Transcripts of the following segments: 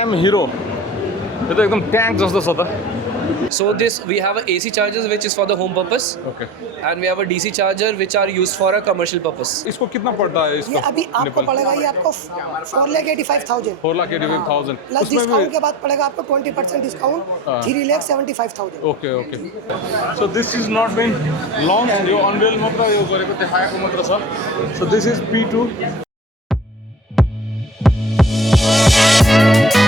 Am hero यो त एकदम ट्याङ्क जस्तो छ त So this we have a AC chargers which is for the home purpose, okay and we have a DC charger which are used for a commercial purpose. इसको कितना पड़ता है इसको ये अभी आपको पड़ेगा ये आपको 4,85,000 4,85,000 प्लस उसमें भी डिस्काउंट के बाद पड़ेगा आपको 20% discount 3,75,000 okay okay so this is not been launch यो अनवेल मात्र यो गरेको देखाएको मात्र छ so this is P2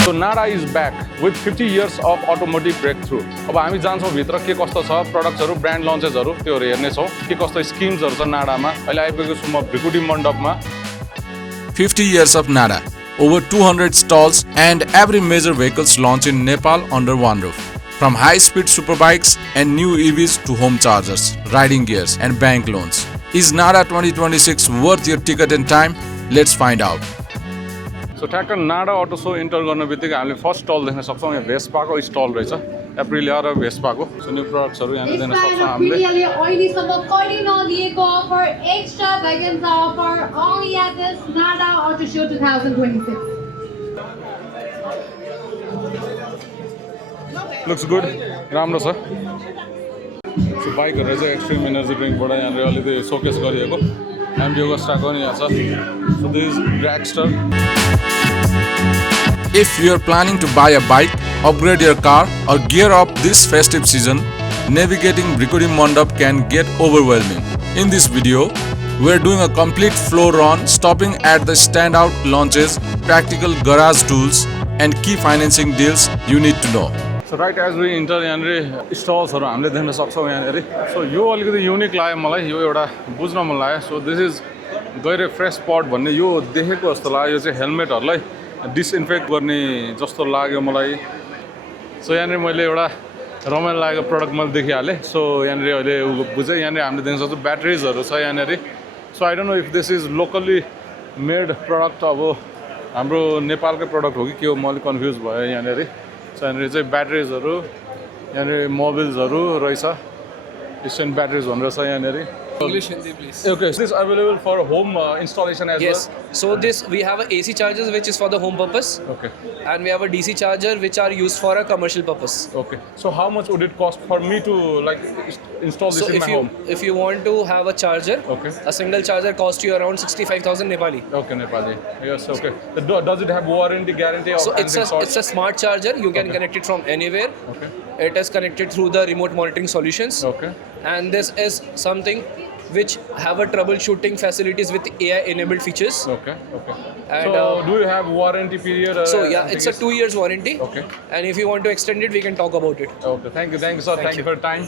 So Nada is back with 50 years of automotive breakthrough. अब हामी जान्छौँ भित्र के कस्तो छ प्रडक्ट्सहरू ब्रान्ड लन्चेसहरू त्योहरू हेर्नेछौँ के कस्तो स्किम्सहरू छ नाडामा अहिले आइपुगेको छु म भ्रिकुटी मण्डपमा 50 years of Nada, over 200 stalls and every major vehicles launch in Nepal under one roof. From high-speed superbikes and new EVs to home chargers, riding gears and bank loans. Is Nada 2026 worth your ticket and time? Let's find out. So ठ्याक्क NADA auto so enter गर्ने बित्तिकै हामीले first stall देख्न सक्छौँ यहाँ भेस्पाको stall रहेछ Aprilia र भेस्पाको so new प्रडक्ट्सहरू यहाँ देख्न सक्छौँ हामीले अहिलेसम्म कहिले नदिएको अफर एक्स्ट्रा भ्याकेन्सा offer only at this Nada Auto Show 2026. Looks good राम्रो छ सो बाइकहरू चाहिँ एक्सट्रिम एनर्जी ड्रिङ्कबाट यहाँनिर अलिकति सोकेस गरिएको एमडी अगस्टाको नि यहाँ छ so this Dragster If you're planning to buy a bike, upgrade your car or gear up this festive season, navigating Bhrikudi Mandap can get overwhelming. In this video, we're doing a complete floor run, stopping at the standout launches, practical garage tools and key financing deals you need to know. So right as we enter यहाँनिर स्टल्सहरू हामीले देख्न सक्छौँ यहाँनिर so यो अलिकति unique लाग्यो मलाई यो एउटा बुझ्न मन लाग्यो सो दिस इज गैरे फ्रेस स्पट भन्ने यो देखेको जस्तो लाग्यो यो चाहिँ हेलमेटहरूलाई डिसइन्फेक्ट गर्ने जस्तो लाग्यो मलाई सो यहाँनिर मैले एउटा रमाइलो लागेको प्रडक्ट मैले देखिहालेँ सो यहाँनिर अहिले बुझेँ यहाँनिर हामीले देख्न सक्छौँ ब्याट्रिजहरू छ यहाँनिर so I don't know if this is locally made product अब हाम्रो नेपालकै प्रडक्ट हो कि के हो म अलिक कन्फ्युज भयो यहाँनिर सो यहाँनिर चाहिँ ब्याट्रिजहरू यहाँनिर मोबिल्सहरू रहेछ इस्टर्न ब्याट्रिज भनेर छ यहाँनिर English Hindi, please. Okay, is this available for home installation as Yes. well? So this we have a AC chargers which is for the home purpose, Okay, and we have a DC charger which are used for a commercial purpose. okay. So how much would it cost for me to like install this So in my home? if you want to have a charger, Okay. a single charger costs you around 65,000 Nepali. Okay, Nepali. Yes, okay. Does it have warranty, guarantee, or So anything sort? it's a smart charger. You can connect it from anywhere. Okay, It is connected through the remote monitoring solutions. okay. And this is something which have a troubleshooting facilities with AI enabled features. Okay, okay. And, so do you have warranty period? So yeah, it's a 2 years warranty. Okay. And if you want to extend it, we can talk about it. Okay, thank you, sir. Thank you for your time.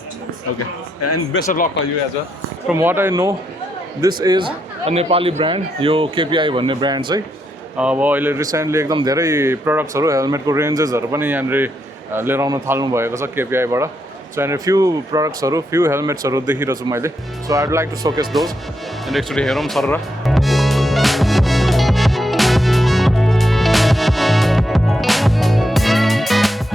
Okay, and best of luck for you as well. From what I know, this is a Nepali brand. यो KPI भन्ने brand चाहिँ अब अहिले recently एकदम धेरै प्रडक्ट्सहरू हेलमेटको रेन्जेसहरू पनि यहाँनिर लिएर आउन थाल्नु भएको छ केपिआईबाट सो यहाँनिर फ्यु प्रडक्ट्सहरू फ्यु हेलमेट्सहरू देखिरहेको छु मैले so I would like to showcase those and एकचोटि हेरौँ सर र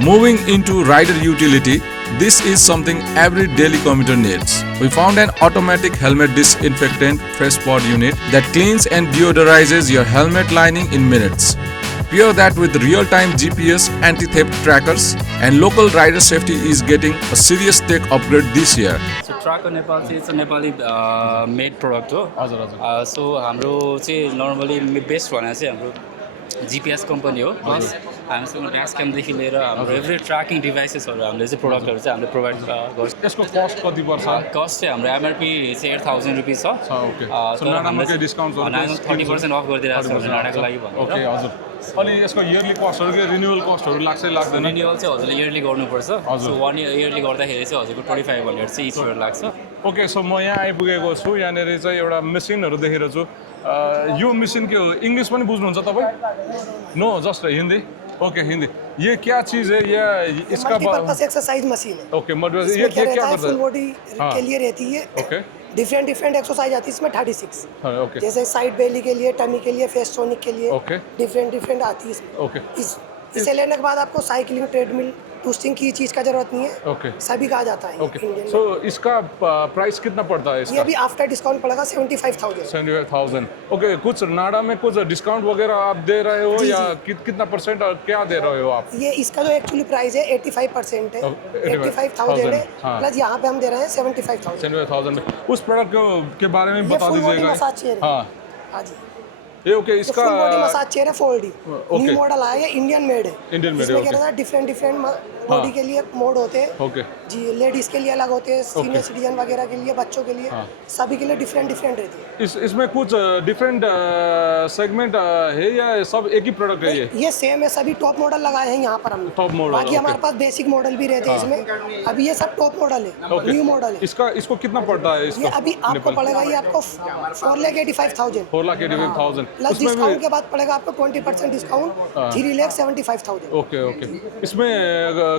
Moving into rider utility, this is something every daily commuter needs. We found an automatic helmet disinfectant fresh pod unit that cleans and deodorizes your helmet lining in minutes. Pair that with real-time GPS anti-theft trackers, and local rider safety is getting a serious tech upgrade this year. So Traco Nepal चाहिँ it's a Nepali made product हो हजुर हजुर so हाम्रो चाहिँ normally best भनेर चाहिँ हाम्रो GPS company हो प्लस हामीसँग ड्यास क्यामदेखि लिएर हाम्रो एभ्री ट्र्याकिङ डिभाइसेसहरू हामीले चाहिँ प्रोडक्टहरू चाहिँ हामीले प्रोभाइड गर्छौँ यसको कस्ट कति पर्छ कस्ट चाहिँ हाम्रो एमआरपी चाहिँ 8,000 रुपिस छ ओके सो नाडामा के डिस्काउन्ट 30% अफ गरिदिरहेको छ नाडाको लागि ओके भनेर हजुर अनि यसको इयरली कस्टहरू के रिन्युअल कस्टहरू लाग्छ लाग्दैन रिन्युअल चाहिँ हजुरले इयरली गर्नुपर्छ हजुर। सो 1 इयरली गर्दाखेरि चाहिँ हजुरको 2500 चाहिँ इच इयर लाग्छ ओके सो म यहाँ आइपुगेको छु यहाँनिर चाहिँ एउटा मेसिनहरू देखेर छु यो मेसिन के हो इङ्ग्लिस पनि बुझ्नुहुन्छ तपाईँ know just Hindi okay Hindi ये क्या चीज़ है ये इसका मल्टीपर्पस एक्सरसाइज मशीन है ओके मतलब इसमें ये क्या क्या रहता है करता फुल है बॉडी हाँ। के लिए रहती है ओके डिफरेंट एक्सरसाइज आती है इसमें 36 हाँ ओके जैसे साइड बेली के लिए टमी के लिए फेस टोनिक के लिए ओके डिफरेंट आती है इसमें ओके इसे लेने के बाद आपको साइकिलिंग ट्रेडमिल टूस्टिंग की चीज़ का जरूरत नहीं है, ओके सभी का आ जाता है ओके इंडियन सो इसका प्राइस कितना पड़ता है में। ये इसका अभी आफ्टर डिस्काउंट पड़ेगा 75,000। 75,000 ओके कुछ नाडा में कुछ डिस्काउंट वगैरह आप दे रहे हो जी, या कितना परसेंट और क्या दे रहे हो आप ये इसका जो एक्चुअली प्राइस है 85% है, 85,000 है, हाँ। प्लस यहाँ पे हम दे रहे हैं 75,000। 75,000 में उस प्रोडक्ट के बारे में ये बता फुल बॉडी दीजिएगा मसाज चेयर है। हाँ हाँ जी, ये ओके ये इसका फुल बॉडी मसाज चेयर है 4D। ओके। न्यू मॉडल आया है, इंडियन मेड है। इंडियन मेड है, इसमें क्या ओके। रहता है डिफरेंट बॉडी के लिए मोड होते हैं ओके जी, लेडीज के लिए अलग होते हैं, सीनियर ओके। सिटीजन वगैरह के लिए, बच्चों के लिए, हाँ। सभी के लिए डिफरेंट रहती है। इसमें कुछ डिफरेंट सेगमेंट है या सब एक ही प्रोडक्ट है ये सेम है, सभी टॉप मॉडल लगाए हैं यहाँ पर हमने। टॉप मॉडल बाकी हमारे पास बेसिक मॉडल भी रहते हैं इसमें, अभी ये सब टॉप मॉडल है, न्यू मॉडल है। इसको कितना पड़ता है ये इसका अभी आपको पड़ेगा, ये आपको 4,85,000 4,85,000 प्लस उसमें डिस्काउंट भी के बाद पड़ेगा आपको 20% डिस्काउंट 3,75,000। ओके ओके इसमें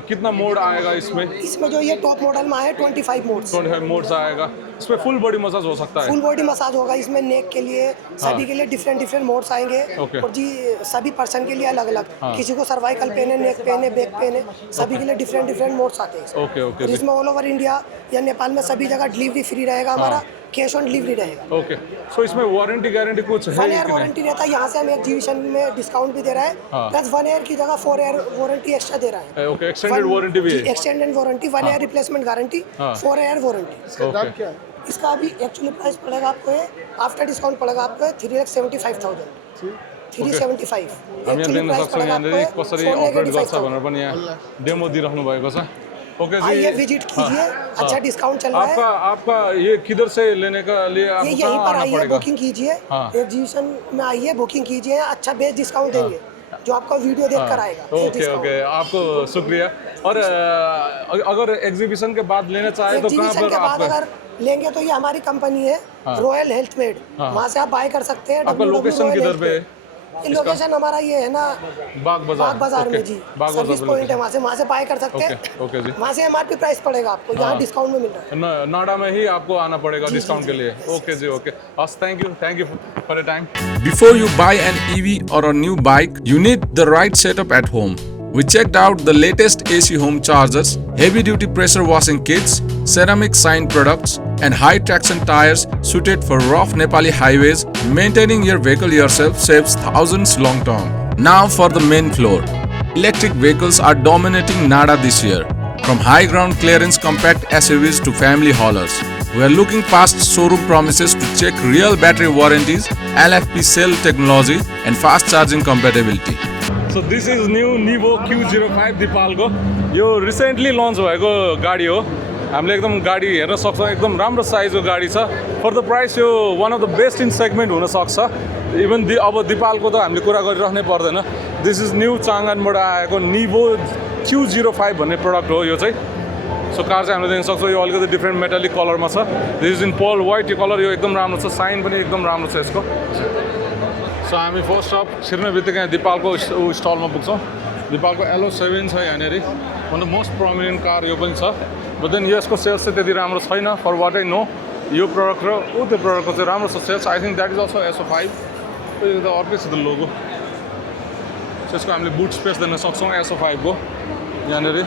कितना मोड आएगा इसमें इसमें जो ये टॉप मॉडल में आया 25 मोड्स, 25 मोड्स आएगा इसमें फुल बॉडी मसाज हो सकता है फुल बॉडी मसाज होगा इसमें, नेक के लिए सभी के लिए डिफरेंट मोड्स आएंगे। ओके। और जी सभी पर्सन के लिए अलग अलग, किसी को सर्वाइकल पेन है, नेक पेन है, बैक पेन है, सभी के लिए डिफरेंट मोड्स आते हैं इसमें। ओके ओके और इसमें ऑल ओवर इंडिया या नेपाल में सभी जगह डिलीवरी फ्री रहेगा हमारा, कैश ऑन डिलीवरी रहेगा। ओके सो इसमें वारंटी गारंटी कुछ है 1 कि ईयर नहीं वारंटी रहता है, यहाँ से हम एग्जीबिशन में डिस्काउंट भी दे रहा है, प्लस 1 ईयर की जगह 4 ईयर वारंटी एक्स्ट्रा दे रहा है। ओके एक्सटेंडेड वारंटी भी है extended warranty, 1 year replacement guarantee, 4 year warranty. Okay इसका अभी एक्चुअली प्राइस पड़ेगा आपको, आफ्टर डिस्काउंट पड़ेगा आपको 3,75,000। 375 हामी यहाँ देख्न सक्छौँ यहाँनिर कसरी अपरेट गर्छ भनेर पनि यहाँ डेमो दिइराख्नु भएको छ ओके जी आइए विजिट कीजिए, अच्छा डिस्काउंट चल रहा है। आपका ये किधर से लेने का लिए ये आपको यहीं कहाँ पर आना आइए, पड़ेगा बुकिंग कीजिए, हाँ। एग्जीबिशन में आइए, बुकिंग कीजिए, अच्छा बेस्ट डिस्काउंट देंगे जो आपको वीडियो देख कर आएगा। ओके ओके आपको शुक्रिया और अगर एग्जीबिशन के बाद लेना चाहे तो कहाँ एग्जीबिशन पर के बाद आप अगर लेंगे तो ये हमारी कंपनी है रॉयल हेल्थ मेड, वहाँ से आप बाय कर सकते हैं। आपका लोकेशन किधर पे है ये लोकेशन हमारा ये है ना बाग बाजार में जी, सर्विस पॉइंट है, वहाँ से बाय कर सकते हैं। ओके जी वहाँ से एमआरपी प्राइस पड़ेगा आपको, यहाँ डिस्काउंट में मिल रहा है। नाडा में ही आपको आना पड़ेगा डिस्काउंट के लिए ओके जी okay thank you for the time Before you buy an EV or a new bike, you need the right setup at home. We checked out the latest AC home chargers, heavy-duty pressure washing kits, ceramic sign products, and high traction tires suited for rough Nepali highways. Maintaining your vehicle yourself saves thousands long term. Now for the main floor. Electric vehicles are dominating NADA this year. From high ground clearance compact SUVs to family haulers. We are looking past showroom promises to check real battery warranties, LFP cell technology, and fast charging compatibility. So this is new निभो Q05 दिपालको यो recently lunch भएको गाडी हो हामीले एकदम गाडी हेर्न सक्छौँ एकदम राम्रो साइजको गाडी छ फर द प्राइस यो one of the best in segment हुनसक्छ इभन अब दिपालको त हामीले कुरा गरिराख्नै पर्दैन दिस इज न्यू चाङआनबाट आएको निभो Q05 भन्ने प्रडक्ट हो यो चाहिँ सो कार चाहिँ हामीले देख्न सक्छौँ यो अलिकति डिफ्रेन्ट मेटालिक कलरमा छ this is in pearl white colour यो एकदम राम्रो छ साइन पनि एकदम राम्रो छ यसको सो हामी फर्स्ट अफ छिर्ने बित्तिकै दिपालको स्टलमा पुग्छौँ दिपालको L07 छ यहाँनिर one the most prominent car यो पनि छ बट देन यसको सेल्स चाहिँ त्यति राम्रो छैन फर वाट आई नो यो प्रडक्ट र त्यो प्रडक्टको चाहिँ राम्रो छ sales I think that is also SO5 यो त अर्कै छ त लोगो त्यसको हामीले बुट स्पेस देख्न सक्छौँ SO5 को यहाँनिर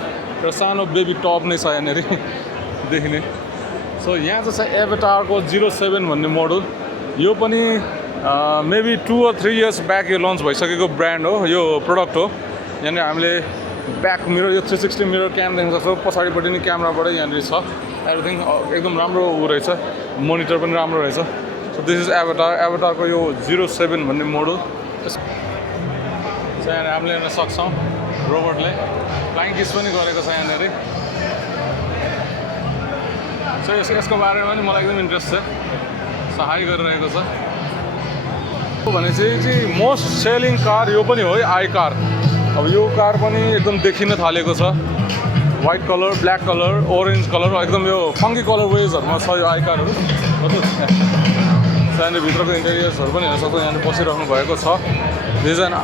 र सानो बेबी टप नै छ यहाँनिर देखिने सो यहाँ चाहिँ छ एभाटारको 07 भन्ने मोडल यो पनि मेबी 2 or 3 years ब्याक यो लन्च भइसकेको ब्रान्ड हो यो प्रडक्ट हो यहाँनिर हामीले ब्याक मिरर यो 360 मिरर क्याम देख्न सक्छौँ पछाडिपट्टि नि क्यामेराबाट यहाँनिर छ एभ्रिथिङ एकदम राम्रो ऊ रहेछ मोनिटर पनि राम्रो रहेछ सो दिस इज एभाटारको यो 07 भन्ने मोडल यहाँनिर हामीले हेर्न सक्छौँ रोबोटले फ्लाइङ किस पनि गरेको छ यहाँनिर सो यसको बारेमा पनि मलाई एकदम इन्ट्रेस्ट छ सहाय गरिरहेको छ भनेपछि मोस्ट सेलिङ कार यो पनि हो है आई कार अब यो कार पनि एकदम देखिन थालेको छ white colour black colour orange colour एकदम यो फङ्की कलर वेजहरूमा छ यो आई कारहरू यहाँनिर भित्रको इन्टेरियर्सहरू पनि हेर्न सक्छौँ यहाँनिर बसिराख्नु भएको छ दिस एन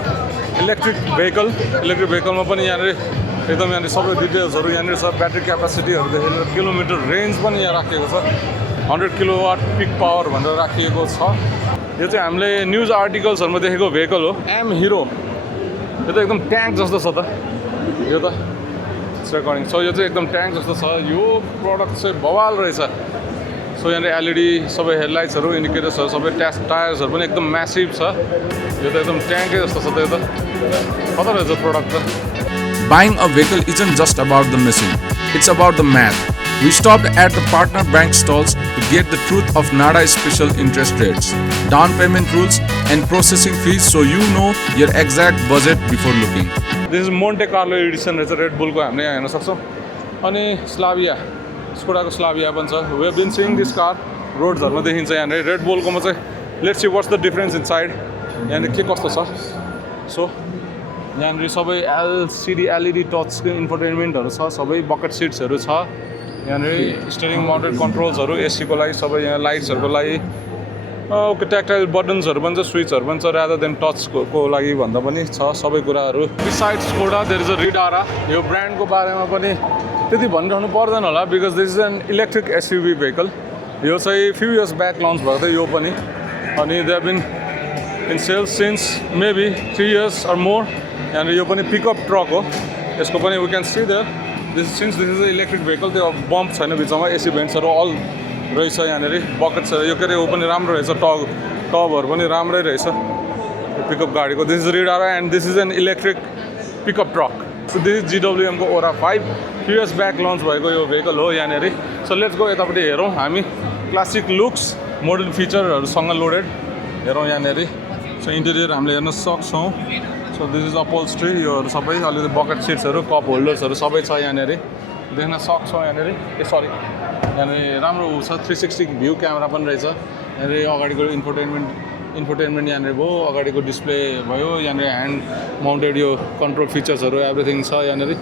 इलेक्ट्रिक भेहिकलमा पनि यहाँनिर एकदम यहाँनिर सबै डिटेल्सहरू यहाँनिर छ ब्याट्री क्यापासिटीहरूदेखि लिएर किलोमिटर रेन्ज पनि यहाँ राखिएको छ 100 किलोवाट पिक पावर भनेर राखिएको छ यो चाहिँ हामीले न्युज आर्टिकल्सहरूमा देखेको भेहिकल हो एम हिरो यो त एकदम ट्याङ्क जस्तो छ त यो त इट्स रेकर्डिङ सो यो चाहिँ एकदम ट्याङ्क जस्तो छ यो प्रडक्ट चाहिँ बवाल रहेछ सो यहाँनिर एलइडी सबै हेडलाइट्सहरू इन्डिकेटर्सहरू सबै टायर्सहरू पनि एकदम म्यासिभ छ यो त एकदम ट्याङ्कै जस्तो छ त्यो त कता रहेछ प्रडक्ट त Buying a vehicle isn't just about the machine, it's about the math. We stopped at the partner bank stalls to get the truth of NADA special interest rates, down payment rules, and processing fees so you know your exact budget before looking. This is Monte Carlo Edison रहेछ red बुलको हामीले यहाँ हेर्न सक्छौँ अनि Slavia स्कोडाको Slavia पनि छ we have been seeing this car रोड्सहरूमा देखिन्छ यहाँनिर रेड बुलकोमा चाहिँ let's see what's the difference inside यहाँनिर के कस्तो छ सो यहाँनिर सबै एलसिडी एलइडी टचको इन्फोटेनमेन्टहरू छ सबै बकेट सिट्सहरू छ यहाँनिर स्टियरिङ माउन्टेड कन्ट्रोल्सहरू एसीको लागि सबै यहाँ लाइट्सहरूको लागि ओके ट्याक्टाइल बटन्सहरू पनि छ स्विचहरू पनि छ रादर देन टचको लागि भन्दा पनि छ सबै कुराहरू besides Skoda there is a Riddara यो ब्रान्डको बारेमा पनि त्यति भनिरहनु पर्दैन होला because this is an electric SUV vehicle यो चाहिँ फ्यु इयर्स ब्याक लन्च भएको थियो यो पनि अनि they have been in sales since maybe 3 years or more यहाँनिर यो पनि पिकअप ट्रक हो यसको पनि we can see there since this is a electric vehicle त्यो बम्प छैन बिचमा एसी भेन्ट्सहरू अल रहेछ यहाँनिर बकेट्सहरू यो के अरे ऊ पनि राम्रो रहेछ टबहरू पनि राम्रै रहेछ पिकअप गाडीको this is Riddara and this is an electric pickup truck so this is जिडब्ल्युएमको Ora 5 few years back launch भएको यो भेहिकल हो यहाँनिर सो लेट्स गो यतापट्टि हेरौँ हामी क्लासिक लुक्स मोडर्न फिचरहरूसँग लोडेड हेरौँ यहाँनिर सो इन्टेरियर हामीले हेर्न सक्छौँ सो दिस इज अपहोल्स्ट्री योहरू सबै अलिकति बकेट सिट्सहरू कप होल्डर्सहरू सबै छ यहाँनिर देख्न सक्छौँ यहाँनिर सरी यहाँनिर राम्रो छ 360 भ्यू क्यामेरा पनि रहेछ यहाँनिर अगाडिको इन्फोटेनमेन्ट यहाँनिर भयो अगाडिको डिस्प्ले भयो यहाँनिर ह्यान्ड माउन्टेड यो कन्ट्रोल फिचर्सहरू एभ्रिथिङ छ यहाँनिर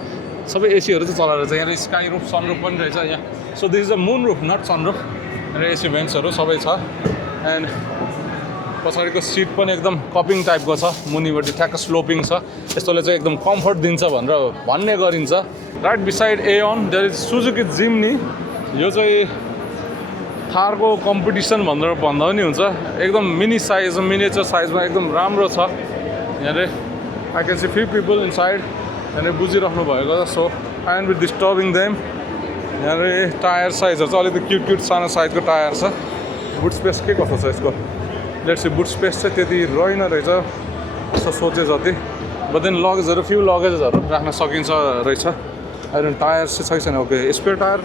सबै एसीहरू चाहिँ चलाएर रहेछ यहाँनिर स्काई रुफ सनरुफ पनि रहेछ यहाँ so this is a moon roof not sunroof यहाँनिर एसी भेन्ट्सहरू सबै छ एन्ड पछाडिको सिट पनि एकदम कपिङ टाइपको छ मुनिपट्टि ठ्याक्क स्लोपिङ छ यस्तोले चाहिँ एकदम कम्फर्ट दिन्छ भनेर भन्ने गरिन्छ right beside an there is Suzuki Jimny यो चाहिँ थारको कम्पिटिसन भनेर भन्दा पनि हुन्छ एकदम मिनी साइज मिनिएचर साइजमा एकदम राम्रो छ यहाँनिर I can see few people inside यहाँनिर बुझिराख्नु भएको छ so I am be disturbing them यहाँनिर टायर साइजहरू चाहिँ अलिकति क्युट सानो साइजको टायर छ बुट स्पेस के कस्तो छ यसको लेट्स बुट स्पेस चाहिँ त्यति रहेन रहेछ जस्तो सोचे जति बट देन लगेजहरू फ्यु लगेजहरू राख्न सकिन्छ रहेछ अहिले टायर चाहिँ छैन ओके स्पेयर टायर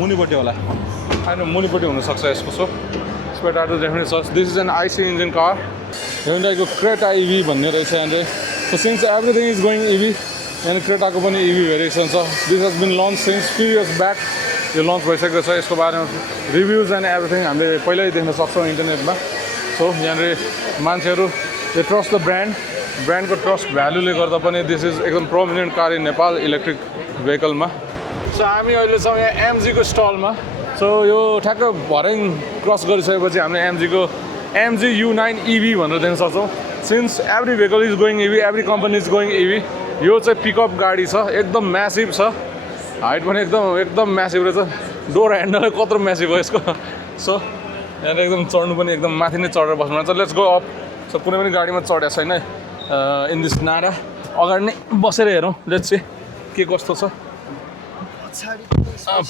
मुनिपट्टि होला होइन मुनिपट्टि हुनसक्छ यसको सो स्पेयर टायर त डेफिनेट छ this is an IC engine car ह्युन्डाईको क्रेटा इभी भन्ने रहेछ यहाँनिर so since everything is going EV यहाँनिर क्रेटाको पनि इभी भेरिएसन छ this has been launch since few years back यो लन्च भइसकेको छ यसको बारेमा रिभ्युज एन्ड एभ्रिथिङ हामीले पहिल्यै देख्न सक्छौँ इन्टरनेटमा सो यहाँनिर मान्छेहरू दे ट्रस्ट द ब्रान्डको ट्रस्ट भ्यालुले गर्दा पनि दिस इज एकदम prominent car in Nepal electric भेहिकलमा सो हामी अहिले छौँ यहाँ एमजीको स्टलमा सो यो ठ्याक्क भर्याङ क्रस गरिसकेपछि हामीले एमजी U9 EV भनेर देख्न सक्छौँ since every vehicle is going इभी every company is going इभी यो चाहिँ पिकअप गाडी छ एकदम म्यासिभ छ हाइट पनि एकदम म्यासिभ रहेछ डोर ह्यान्डल कत्रो म्यासिभ हो यसको सो यहाँनिर एकदम चढ्नु पनि एकदम माथि नै चढेर बस्नु छ लेट्स गो अप सो कुनै पनि गाडीमा चढेको छैन इन दिस नाडा अगाडि नै बसेर हेरौँ लेट्स सी के कस्तो छ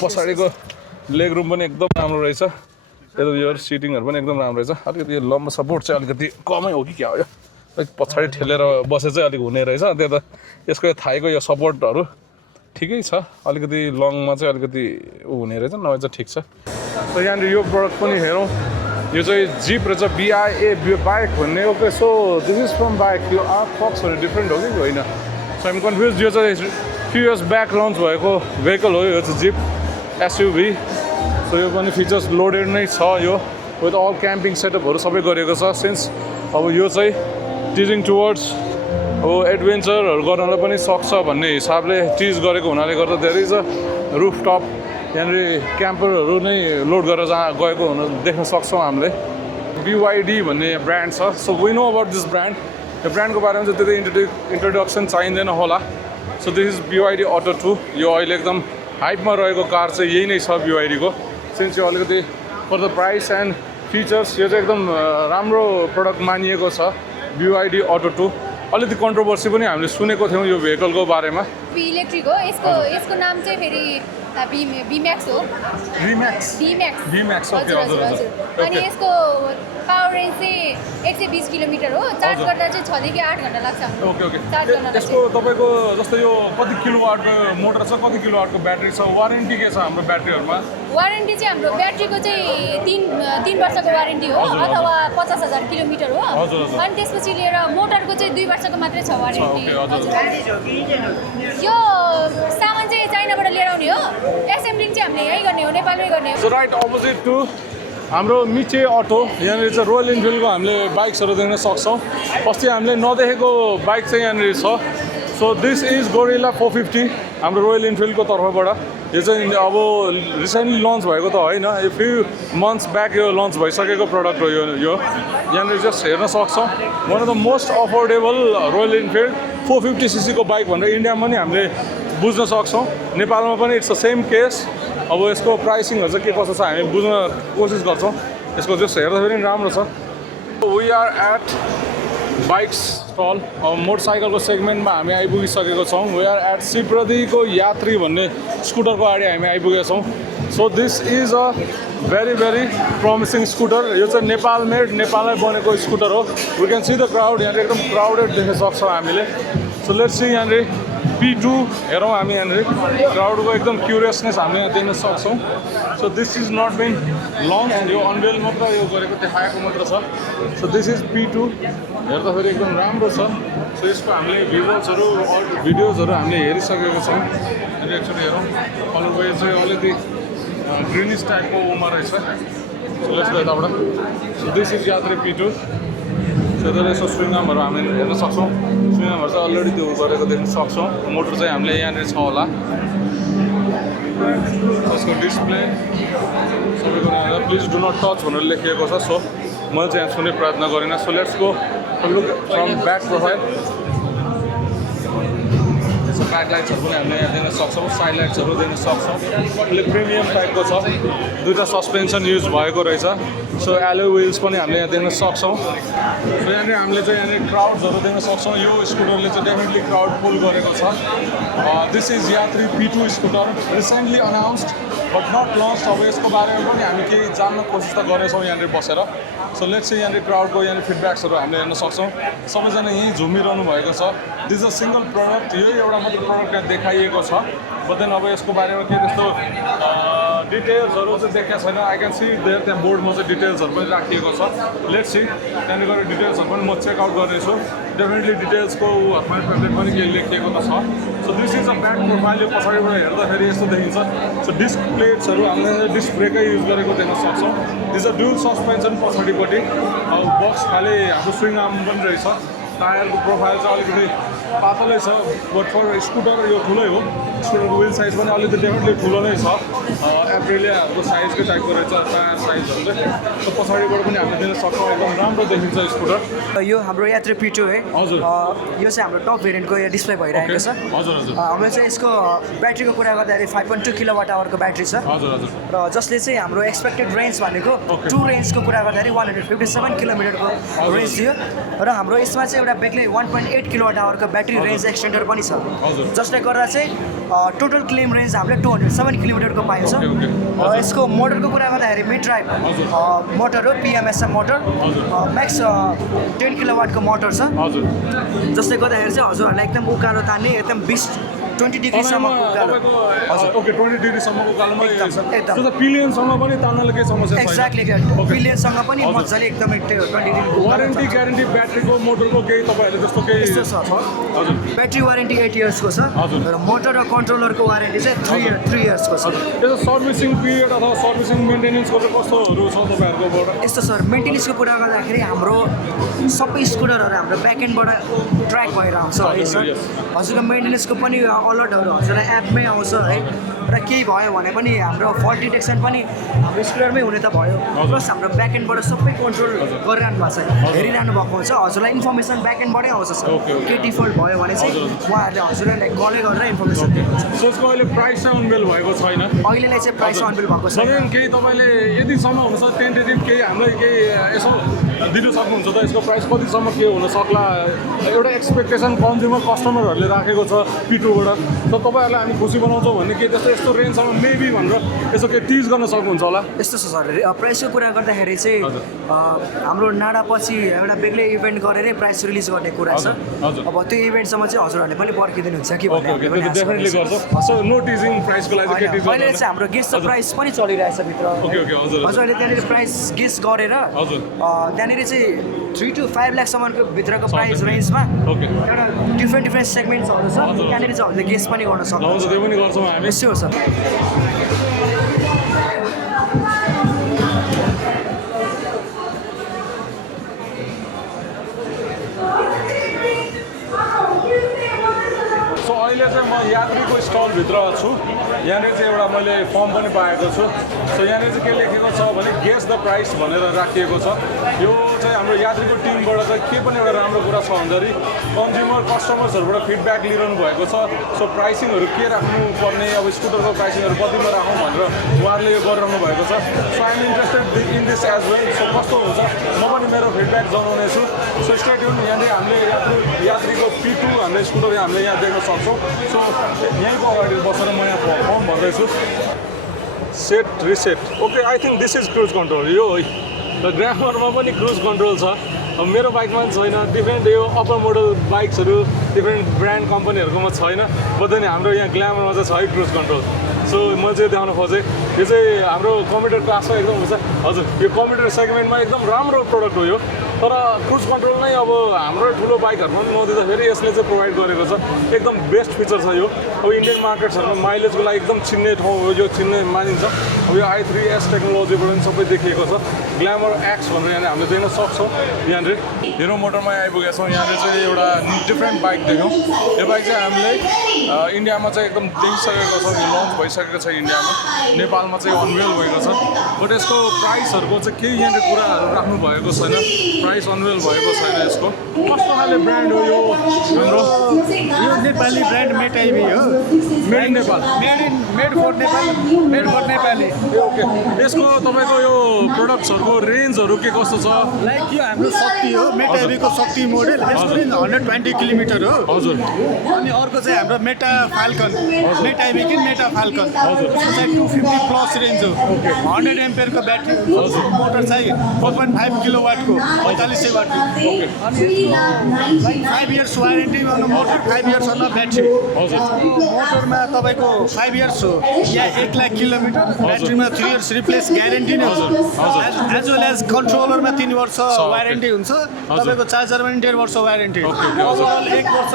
पछाडिको लेग रुम पनि एकदम राम्रो रहेछ यता यो सिटिङहरू पनि एकदम राम्रो रहेछ अलिकति यो लम्बा सपोर्ट चाहिँ अलिकति कमै हो कि क्या हो यो अलिक पछाडि ठेलेर बसे चाहिँ अलिक हुने रहेछ त्यो त यसको यो थाइको यो सपोर्टहरू ठिकै छ अलिकति लङमा चाहिँ अलिकति हुने रहेछ नभए चाहिँ ठिक छ सो यहाँनिर यो प्रडक्ट पनि हेरौँ यो चाहिँ जिप रहेछ BIA बाइक भन्ने okay so this is from bike यो फक्सहरू डिफ्रेन्ट हो कि होइन सो आइम कन्फ्युज यो चाहिँ फ्यु इयर्स ब्याक लन्च भएको भेहिकल हो यो चाहिँ जिप SUV सो यो पनि फिचर्स लोडेड नै छ यो विथ अल क्याम्पिङ सेटअपहरू सबै गरेको छ सिन्स अब यो चाहिँ टिजिङ टुवर्ड्स अब एडभेन्चरहरू गर्नलाई पनि सक्छ भन्ने हिसाबले टिज गरेको हुनाले गर्दा धेरै छ रुफ टप यहाँनिर क्याम्परहरू नै लोड गरेर जहाँ गएको हुन देख्न सक्छौँ हामीले BYD भन्ने ब्रान्ड छ so we know about this brand यो ब्रान्डको बारेमा चाहिँ त्यति इन्ट्रोडक्सन चाहिँदैन होला so this is BYD Auto 2 यो अहिले एकदम हाइपमा रहेको कार चाहिँ यही नै छ BYD को सिन्स यो अलिकति for the price and features यो चाहिँ एकदम राम्रो प्रडक्ट मानिएको छ BYD Auto 2 अलिकति कन्ट्रोभर्सी पनि हामीले सुनेको थियौँ यो भेहिकलको बारेमा HP इलेक्ट्रिक हो यसको नाम चाहिँ फेरि बीमैक्स हो Remax बीमैक्स ओके हजुर अनि ओके यसको पावर रेन्ज चाहिँ 120 किलोमिटर हो चार्ज गर्दा चाहिँ 6 देखि 8 घण्टा लाग्छ ओके ओके चार्ज गर्नलाई यसको तपाईँको जस्तै यो कति किलोवाटको मोटर छ कति किलोवाटको ब्याट्री छ वारेन्टी के छ हाम्रो ब्याट्रीहरूमा वारेन्टी चाहिँ हाम्रो ब्याट्रीको चाहिँ 3 वर्षको वारेन्टी हो अथवा 50,000 किलोमिटर हो हजुर, हजुर। अनि त्यसपछि लिएर मोटरको चाहिँ 2 वर्षको मात्रै छ वारेन्टी ओके, हजुर। यो सामान चाहिँ चाइनाबाट लिएर आउने हो एसेम्ब्लिङ चाहिँ हामीले यहीँ गर्ने हो नेपालमै गर्ने हो सो राइट अपोजिट टु हाम्रो मिचे अटो यहाँनिर चाहिँ रोयल इन्फिल्डको हामीले बाइक्सहरू देख्न सक्छौँ अस्ति हामीले नदेखेको बाइक चाहिँ यहाँनिर छ सो दिस इज गोरिल्ला 450 हाम्रो रोयल इन्फिल्डको तर्फबाट यो चाहिँ अब रिसेन्टली लन्च भएको त होइन यो फ्यु मन्थ्स ब्याक यो लन्च भइसकेको प्रडक्ट हो यो यहाँनिर जस्ट हेर्न सक्छौँ one of the most affordable royal Enfield 450cc को बाइक भनेर इन्डियामा पनि हामीले बुझ्न सक्छौँ नेपालमा पनि इट्स द सेम केस अब यसको प्राइसिङहरू चाहिँ के कसो छ हामी बुझ्न कोसिस गर्छौँ यसको जस्ट हेर्दाखेरि पनि राम्रो छ we are at bikes stall अब मोटरसाइकलको सेगमेन्टमा हामी आइपुगिसकेको छौँ वी आर एट सिप्रदीको यात्री भन्ने स्कुटरको अगाडि हामी आइपुगेका छौँ so this is a very very promising scooter यो चाहिँ नेपाल मेड नेपालमै बनेको स्कुटर हो we can see the crowd यहाँनिर एकदम क्राउडेड देख्न सक्छौँ हामीले सो लेट्स सी यहाँनिर P2 हेरौँ हामी यहाँनिर क्राउडको एकदम क्युरियसनेस हामीले यहाँ देख्न सक्छौँ so this is not been launch यो अनवेल मात्र यो गरेको देखाएको मात्र छ सो दिस इज P2 हेर्दाखेरि एकदम राम्रो छ सो यसको हामीले भिजुअल्सहरू भिडियोजहरू हामीले हेरिसकेको छौँ अनि एकचोटि हेरौँ कलरको यो चाहिँ अलिकति ग्रिनिस टाइपको उमा रहेछ सो लेट्स गो यताबाट so this is Yatri P2 so त्यसले यसो स्विङआर्महरू हामीले हेर्न सक्छौँ स्विङआर्महरू चाहिँ अलरेडी त्यो गरेको देख्न सक्छौँ मोटर चाहिँ हामीले यहाँनिर छ होला यसको डिस्प्ले सबैको यहाँ प्लिज डु नट टच भनेर लेखिएको छ सो मैले चाहिँ यहाँ छुने प्रयत्न गरिनँ so let's go look from back profile यसो ब्याक लाइट्सहरू पनि हामीले यहाँ देख्न सक्छौँ साइड लाइट्सहरू देख्न सक्छौँ अलिक प्रिमियम टाइपको छ दुईवटा सस्पेन्सन युज भएको रहेछ सो एलोय विल्स पनि हामीले यहाँ देख्न सक्छौँ सो यहाँनिर हामीले चाहिँ यहाँनिर क्राउड्सहरू देख्न सक्छौँ यो स्कुटरले चाहिँ डेफिनेटली क्राउड पुल गरेको छ this is Yatri P2 scooter recently announced but not launch अब यसको बारेमा पनि हामी केही जान्न कोसिस त गरेछौँ यहाँनिर बसेर सो लेट्स चाहिँ यहाँनिर क्राउडको यहाँनिर फिडब्याक्सहरू हामीले हेर्न सक्छौँ सबैजना यहीँ झुमिरहनु भएको छ दिस अ सिङ्गल प्रडक्ट यो एउटा मात्र प्रडक्ट यहाँ देखाइएको छ बट देन अब यसको बारेमा के त्यस्तो डिटेल्सहरू चाहिँ देखाएको छैन आई क्यान सी देयर त्यहाँ बोर्डमा चाहिँ डिटेल्सहरू पनि राखिएको छ लेट्स सी त्यहाँनिर गएर डिटेल्सहरू पनि म चेकआउट गर्नेछु डेफिनेटली डिटेल्सको पेम्पलेट पनि केही लेखिएको त छ so this is a back profile यो पछाडिबाट हेर्दाखेरि यस्तो देखिन्छ सो डिस्क प्लेट्सहरू हामीले डिस्क ब्रेकै युज गरेको देख्न सक्छौँ दिस अ ड्युल सस्पेन्सन पछाडिपट्टि अब बक्स खाले हाम्रो स्विङ आर्म पनि रहेछ टायरको प्रोफाइल चाहिँ अलिकति पातलै छ बट फर स्कुटर यो ठुलै हो स्कुटरको विल साइज पनि अलिकति डेफिनेटली ठुलो नै छ एप्रिलियाहरूको साइजकै टाइपको रहेछ टायर साइजहरू चाहिँ सो पछाडिबाट पनि हामीले दिन सक्छौँ एकदम राम्रो देखिन्छ स्कुटर यो हाम्रो यात्री P2 है हजुर यो चाहिँ हाम्रो टप भेरिएन्टको डिस्प्ले भइरहेको छ हजुर हजुर हाम्रो चाहिँ यसको ब्याट्रीको कुरा गर्दाखेरि 5.2 किलोवाट आवरको ब्याट्री छ हजुर हजुर र जसले चाहिँ हाम्रो एक्सपेक्टेड रेन्ज भनेको 2 रेन्जको कुरा गर्दाखेरि 157 किलोमिटरको रेन्ज दियो र हाम्रो यसमा चाहिँ एउटा बेग्लै 1.8 किलोवाट आवरको ब्याट्री रेन्ज एक्सटेन्डर पनि छ जसले गर्दा चाहिँ टोटल क्लेम रेन्ज हामीले 207 किलोमिटरको पाएको छ यसको मोटरको कुरा गर्दाखेरि मिड ड्राइभ मोटर हो PMSM मोटर म्याक्स 10 किलोवाटको मोटर छ जसले गर्दाखेरि चाहिँ हजुरहरूलाई एकदम उकालो तान्ने एकदम 20 डिग्रीसम्मको उकालो ओके 20 डिग्रीसम्मको उकालोमा एकदम सो पिलियनसँग पनि तान्नले केही समस्या छैन एक्ज्याक्टली पिलियनसँग पनि मजाले एकदम 20 डिग्रीको वारेन्टी ग्यारेन्टी ब्याट्रीको मोटरको केही तपाईँहरूले जस्तो केही यस्तो छ हजुर ब्याट्री वारेन्टी 8 इयर्सको छ र मोटर र कन्ट्रोलरको वारेन्टी चाहिँ 3 इयर्सको छ यो सर्भिसिङ पिरियड अथवा सर्भिसिङ मेन्टेनेन्सको चाहिँ कस्तोहरू छ तपाईँहरूकोबाट यस्तो सर मेन्टेनेन्सको कुरा गर्दाखेरि हाम्रो सबै स्कुटरहरू हाम्रो ब्याक एन्डबाट ट्र्याक भएर आउँछ है सर हजुरको मेन्टेनेन्सको पनि अलर्टहरू हजुरलाई एपमै आउँछ है र केही भयो भने पनि हाम्रो फल्ट डिटेक्सन पनि हाम्रो स्कुटरमै हुने त भयो प्लस हाम्रो ब्याक एन्डबाट सबै कन्ट्रोल गरिरहनु भएको छ हेरिरहनु भएको हुन्छ हजुरलाई इन्फर्मेसन ब्याक एन्डबाटै आउँछ सर के डिफल्ट भयो भने चाहिँ उहाँहरूले हजुरलाई कलै गरेर इन्फर्मेसन दिनुहुन्छ यसको अहिले प्राइस चाहिँ अनवेल भएको छैन अहिलेलाई चाहिँ प्राइस अनवेल भएको छ केही तपाईँले यतिसम्म हुन्छ टेन्टेटिभ केही हामीलाई केही यसो दिन सक्नुहुन्छ त यसको प्राइस कतिसम्म के हुन सक्ला एउटा एक्सपेक्टेसन कन्ज्युमर कस्टमरहरूले राखेको छ P2बाट सो तपाईँहरूलाई हामी खुसी बनाउँछौँ भन्ने के जस्तो यस्तो रेन्जसम्म मेबी भनेर यसो के टिज गर्न सक्नुहुन्छ होला यस्तो छ सर प्राइसको कुरा गर्दाखेरि चाहिँ हाम्रो नाडा पछि एउटा बेग्लै इभेन्ट गरेरै प्राइस रिलिज गर्ने कुरा छ अब त्यो इभेन्टसम्म चाहिँ हजुरहरूले पनि पर्खिदिनुहुन्छ कि भन्ने डेफिनेटली गर्छौँ सो नो टिजिङ प्राइसको लागि चाहिँ के टिज अहिले चाहिँ हाम्रो गेस्ट प्राइस पनि चलिरहेछ भित्र हजुरहरूले त्यहाँनिर प्राइस गेस्ट गरेर त्यहाँनिर चाहिँ 3 to 5 लाखसम्मको भित्रको प्राइस रेन्जमा एउटा डिफ्रेन्ट सेगमेन्ट्सहरू छ त्यहाँनिर चाहिँ हामीले गेस्ट पनि गर्न सक्छौँ त्यो पनि गर्छौँ हामी स्योर सर अहिले चाहिँ म यात्रीको स्टलभित्र छु यहाँनिर चाहिँ एउटा मैले फर्म पनि पाएको छु सो यहाँनिर चाहिँ के लेखेको छ भने गेस द प्राइस भनेर राखिएको छ यो चाहिँ हाम्रो यात्रीको टिमबाट चाहिँ के पनि एउटा राम्रो कुरा छ भन्दाखेरि कस्टमर्सहरूबाट फिडब्याक लिइरहनु भएको छ सो प्राइसिङहरू के राख्नुपर्ने अब स्कुटरको प्राइसिङहरू कतिमा राखौँ भनेर उहाँहरूले यो गरिरहनु भएको छ so I'm interested in this as well so कस्तो हुन्छ म पनि मेरो फिडब्याक जनाउने छु सो स्टेट युन यहाँनिर हामीले यात्रीको P2 हामीले स्कुटर हामीले यहाँ देख्न सक्छौँ सो यहीँको अगाडि बसेर म यहाँ फर्म भर्दैछु set reset okay I think this is cruise control यो है र ग्रामरमा पनि क्रुज कन्ट्रोल छ मेरो बाइकमा पनि छैन डिफ्रेन्ट यो अप्पर मोडल बाइक्सहरू डिफ्रेन्ट ब्रान्ड कम्पनीहरूकोमा छैन बट हाम्रो यहाँ ग्ल्यामरमा चाहिँ छ है क्रुज कन्ट्रोल सो म चाहिँ देखाउन खोजेँ यो चाहिँ हाम्रो कम्प्युटर क्लासमा एकदम हुन्छ हजुर यो कम्प्युटर सेगमेन्टमा एकदम राम्रो प्रडक्ट हो यो तर क्रुज कन्ट्रोल नै अब हाम्रो ठुलो बाइकहरूमा पनि नदिँदाखेरि यसले चाहिँ प्रोभाइड गरेको छ एकदम बेस्ट फिचर छ यो अब इन्डियन मार्केट्सहरूमा माइलेजको लागि एकदम चिन्ने ठाउँ हो यो चिन्ने मानिन्छ अब यो i3s टेक्नोलोजीबाट पनि सबै देखिएको छ ग्ल्यामर एक्स भनेर यहाँनिर हामीले देख्न सक्छौँ यहाँनिर हिरो मोटरमा आइपुगेका छौँ यहाँनिर चाहिँ एउटा डिफ्रेन्ट बाइक देख्यौँ यो बाइक चाहिँ हामीले इन्डियामा चाहिँ एकदम देखिसकेको छ यो लन्च भइसकेको छ इन्डियामा नेपालमा चाहिँ अनवेल भएको छ बट यसको प्राइसहरूको चाहिँ केही यहाँनिर कुराहरू राख्नु भएको छैन प्राइस अनवेल भएको छैन यसको कस्तो खाले ब्रान्ड हो यो हाम्रो यो नेपाली ब्रान्ड मेटाइबी हो made in Nepal made for Nepali okay यसको तपाईँको यो प्रोडक्ट्सहरूको रेन्जहरू के कस्तो छ लाइक यो हाम्रो शक्ति हो मेटाइबीको शक्ति मोडल यसको रेन्ज 120 किलोमिटर हो हजुर अनि अर्को चाहिँ हाम्रो मेटा फाल्कन मेटाइबी कि मेटा फाल्कन हजुर यसको चाहिँ 250 प्लस रेन्ज हो 100 एम्पियरको ब्याट्री मोटर चाहिँ 4.5 किलोवाटको 4500 वाटको अनि 5 इयर्स वारेन्टी गर्नु मोटर 5 इयर्स अन ब्याट्री मोटरमा तपाईँको 5 इयर्स हो यहाँ 1 लाख किलोमिटर ब्याट्रीमा 3 इयर्स रिप्लेस ग्यारेन्टी नै हुन्छ एज वेल एज कन्ट्रोलरमा 3 वर्ष वारेन्टी हुन्छ तपाईँको चार्जरमा नि 1.5 वर्ष वारेन्टी ओभरअल 1 वर्ष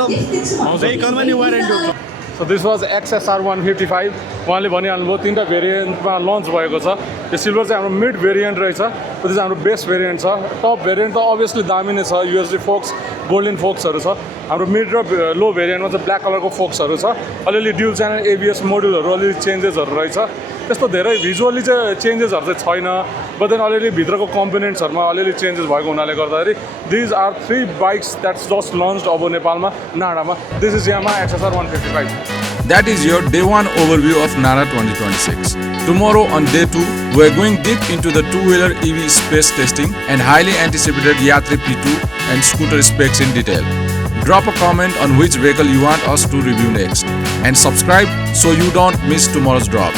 भेहिकलमा नि वारेन्टी हुन्छ सो दिस वाज XSR 155 उहाँले भनिहाल्नुभयो 3टा भेरिएन्टमा लन्च भएको छ यो सिल्भर चाहिँ हाम्रो मिड भेरिएन्ट रहेछ त्यो चाहिँ हाम्रो बेस्ट भेरिएन्ट छ टप भेरिएन्ट त अभियसली दामी नै छ USD फोक्स गोल्डन फोक्सहरू छ हाम्रो मिड र लो भेरिएन्टमा चाहिँ ब्ल्याक कलरको फोक्सहरू छ अलिअलि ड्युल च्यानल ABS मोड्युलहरू अलिअलि चेन्जेसहरू रहेछ त्यस्तो धेरै भिजुअली चाहिँ चेन्जेसहरू चाहिँ छैन बट देन अलिअलि भित्रको कम्पोनेन्ट्सहरूमा अलिअलि चेन्जेस भएको हुनाले गर्दाखेरि these are 3 bikes that's just launched अब नेपालमा नाडामा this is Yamaha XSR 155 That is your day 1 overview of NADA 2026. Tomorrow on day 2, we are going deep into the two-wheeler EV space testing and highly anticipated Yatri P2 and scooter specs in detail. Drop a comment on which vehicle you want us to review next and subscribe so you don't miss tomorrow's drop.